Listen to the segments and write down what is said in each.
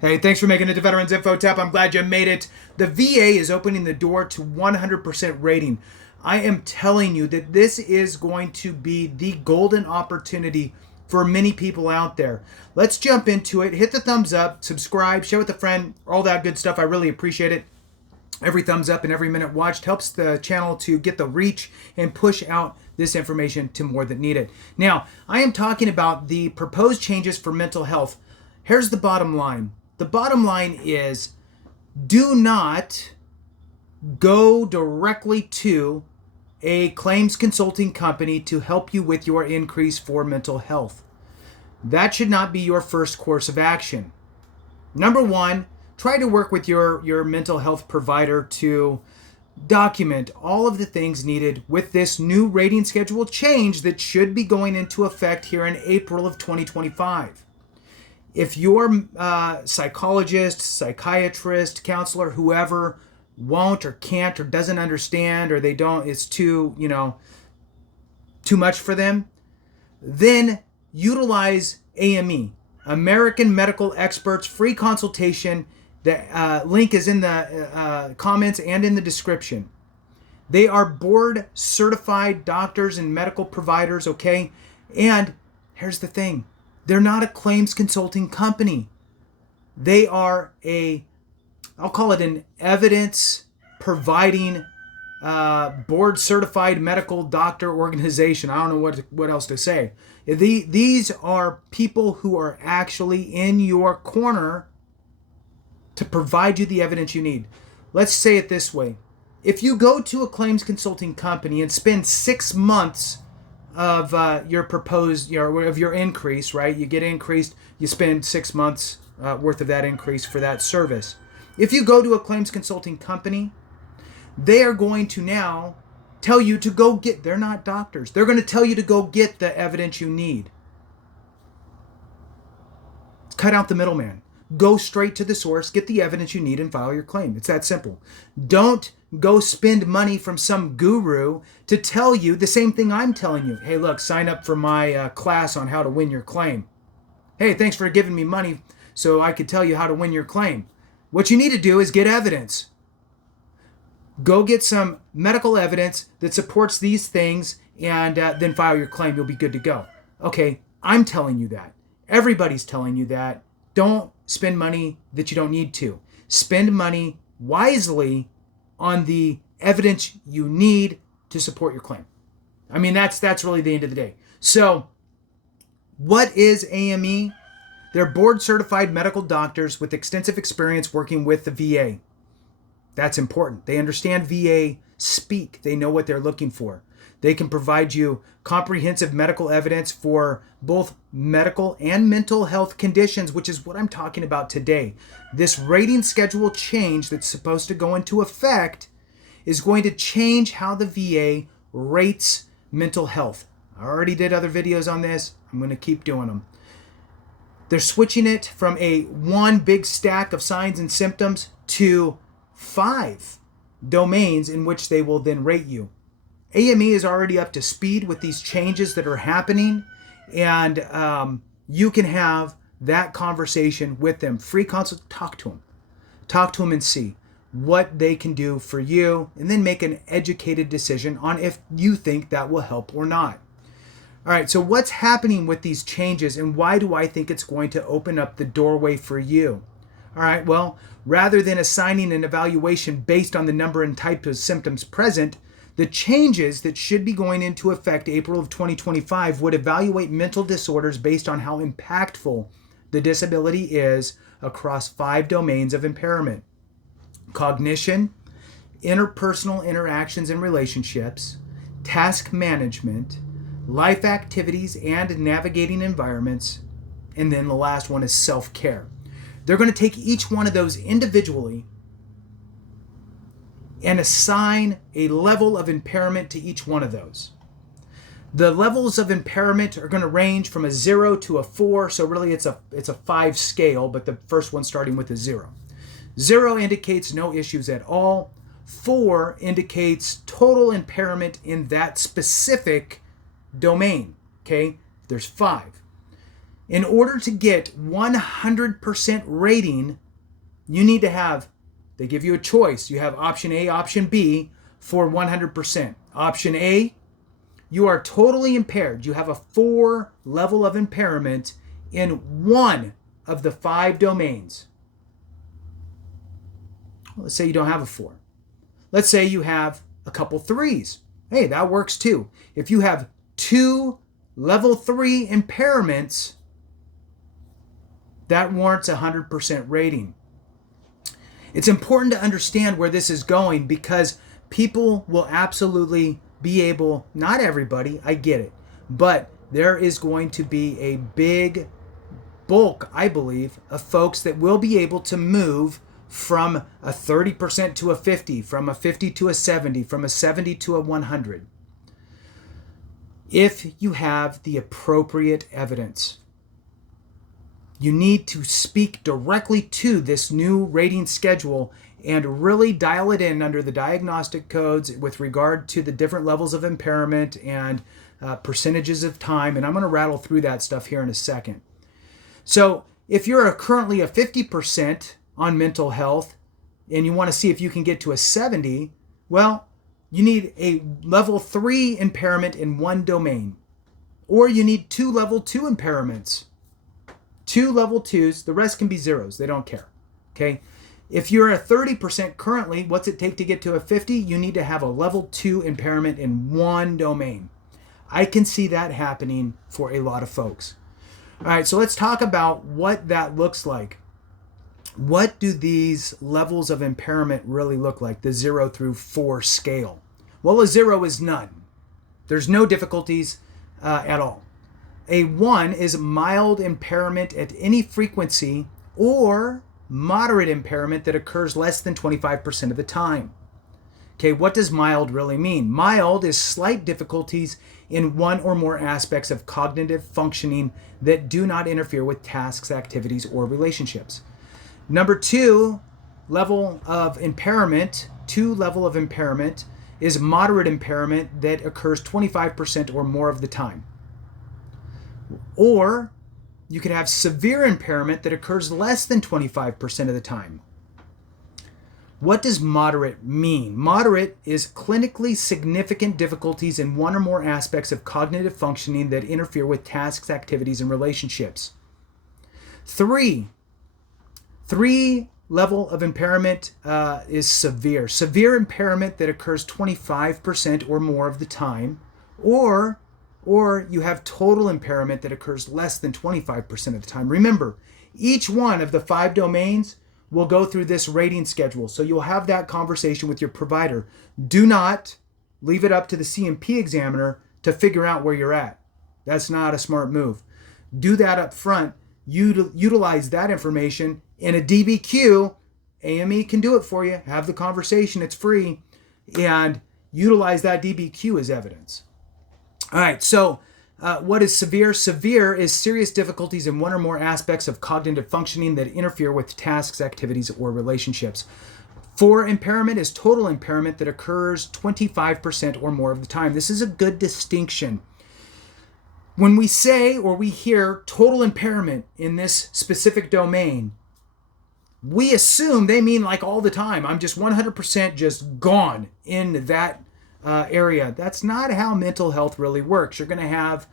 Hey, thanks for making it to Veterans Info Tap. I'm glad you made it. The VA is opening the door to 100% rating. I am telling you that this is going to be the golden opportunity for many people out there. Let's jump into it. Hit the thumbs up, subscribe, share with a friend, all that good stuff. I really appreciate it. Every thumbs up and every minute watched helps the channel to get the reach and push out this information to more that need it. Now, I am talking about the proposed changes for mental health. Here's the bottom line. The bottom line is, do not go directly to a claims consulting company to help you with your increase for mental health. That should not be your first course of action. Number one, try to work with your mental health provider to document all of the things needed with this new rating schedule change that should be going into effect here in April of 2025. If your psychologist, psychiatrist, counselor, whoever won't or can't or doesn't understand, or they don't, it's too much for them, then utilize AME, American Medical Experts free consultation. The link is in the comments and in the description. They are board certified doctors and medical providers, okay? And here's the thing. They're not a claims consulting company. They are I'll call it an evidence providing board certified medical doctor organization. I don't know what else to say. These are people who are actually in your corner to provide you the evidence you need. Let's say it this way. If you go to a claims consulting company and spend 6 months of your increase, right? You get increased, you spend 6 months worth of that increase for that service. If you go to a claims consulting company, they are going to now tell you to go get, they're not doctors, they're going to tell you to go get the evidence you need. Cut out the middleman. Go straight to the source, get the evidence you need, and file your claim. It's that simple. Don't go spend money from some guru to tell you the same thing I'm telling you. Hey, look, sign up for my class on how to win your claim. Hey, thanks for giving me money so I could tell you how to win your claim. What you need to do is get evidence. Go get some medical evidence that supports these things and then file your claim. You'll be good to go. Okay, I'm telling you that. Everybody's telling you that. Don't spend money that you don't need to. Spend money wisely on the evidence you need to support your claim. I mean, that's really the end of the day. So, what is AME? They're board certified medical doctors with extensive experience working with the VA. That's important. They understand VA speak. They know what they're looking for. They can provide you comprehensive medical evidence for both medical and mental health conditions, which is what I'm talking about today. This rating schedule change that's supposed to go into effect is going to change how the VA rates mental health. I already did other videos on this. I'm going to keep doing them. They're switching it from a one big stack of signs and symptoms to 5 domains in which they will then rate you. AME is already up to speed with these changes that are happening, and you can have that conversation with them. Free consult, talk to them and see what they can do for you, and then make an educated decision on if you think that will help or not. All right, so what's happening with these changes, and why do I think it's going to open up the doorway for you? All right, well, rather than assigning an evaluation based on the number and type of symptoms present, the changes that should be going into effect April of 2025 would evaluate mental disorders based on how impactful the disability is across 5 domains of impairment: cognition, interpersonal interactions and relationships, task management, life activities and navigating environments, and then the last one is self-care. They're going to take each one of those individually and assign a level of impairment to each one of those. The levels of impairment are going to range from a 0 to a 4, so really it's a 5 scale, but the first one starting with a 0. 0 indicates no issues at all. 4 indicates total impairment in that specific domain. Okay, there's 5. In order to get 100% rating, you need to have, they give you a choice. You have option A, option B for 100%. Option A, you are totally impaired. You have a 4 level of impairment in one of the 5 domains. Let's say you don't have a 4. Let's say you have a couple 3s. Hey, that works too. If you have 2 level 3 impairments, that warrants a 100% rating. It's important to understand where this is going because people will absolutely be able, not everybody, I get it, but there is going to be a big bulk, I believe, of folks that will be able to move from a 30% to a 50, from a 50 to a 70, from a 70 to a 100. If you have the appropriate evidence, you need to speak directly to this new rating schedule and really dial it in under the diagnostic codes with regard to the different levels of impairment and percentages of time. And I'm going to rattle through that stuff here in a second. So if you're currently a 50% on mental health and you want to see if you can get to a 70, well, you need a level 3 impairment in one domain, or you need 2 level 2 impairments. 2 level 2s, the rest can be zeros. They don't care. Okay? If you're a 30% currently, what's it take to get to a 50? You need to have a level 2 impairment in one domain. I can see that happening for a lot of folks. All right, so let's talk about what that looks like. What do these levels of impairment really look like, the 0 through 4 scale? Well, a 0 is none. There's no difficulties at all. A 1 is mild impairment at any frequency or moderate impairment that occurs less than 25% of the time. Okay, what does mild really mean? Mild is slight difficulties in one or more aspects of cognitive functioning that do not interfere with tasks, activities, or relationships. Number 2 level of impairment, 2 level of impairment is moderate impairment that occurs 25% or more of the time. Or you could have severe impairment that occurs less than 25% of the time. What does moderate mean? Moderate is clinically significant difficulties in one or more aspects of cognitive functioning that interfere with tasks, activities, and relationships. 3 level of impairment is severe. Severe impairment that occurs 25% or more of the time, or you have total impairment that occurs less than 25% of the time. Remember, each one of the 5 domains will go through this rating schedule, so you'll have that conversation with your provider. Do not leave it up to the C&P examiner to figure out where you're at. That's not a smart move. Do that up front. Utilize that information in a DBQ. AME can do it for you. Have the conversation. It's free. And utilize that DBQ as evidence. All right, so what is severe? Severe is serious difficulties in one or more aspects of cognitive functioning that interfere with tasks, activities, or relationships. 4 impairment is total impairment that occurs 25% or more of the time. This is a good distinction. When we say or we hear total impairment in this specific domain, we assume they mean like all the time. I'm just 100% just gone in that area. That's not how mental health really works. You're going to have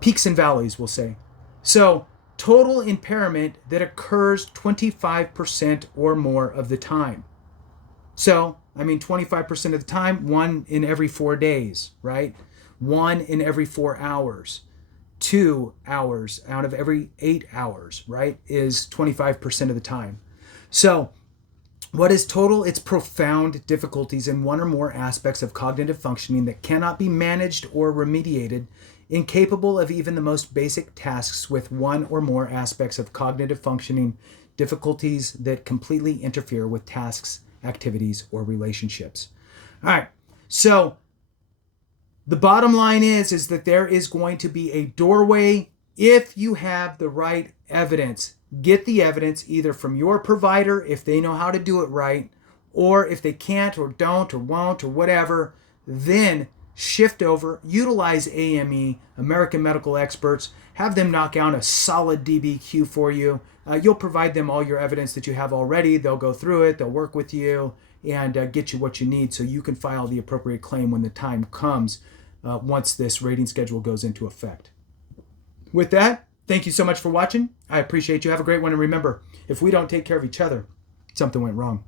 peaks and valleys, we'll say. So total impairment that occurs 25% or more of the time. So, 25% of the time, 1 in every 4 days, right? 1 in every 4 hours. 2 hours out of every 8 hours, right, is 25% of the time. So what is total? It's profound difficulties in one or more aspects of cognitive functioning that cannot be managed or remediated, incapable of even the most basic tasks with one or more aspects of cognitive functioning, difficulties that completely interfere with tasks, activities, or relationships. All right, so the bottom line is that there is going to be a doorway if you have the right evidence. Get the evidence either from your provider if they know how to do it right, or if they can't or don't or won't or whatever, then shift over, utilize AME, American Medical Experts, have them knock out a solid DBQ for you. You'll provide them all your evidence that you have already. They'll go through it, they'll work with you, and get you what you need so you can file the appropriate claim when the time comes once this rating schedule goes into effect. With that, thank you so much for watching. I appreciate you. Have a great one. And remember, if we don't take care of each other, something went wrong.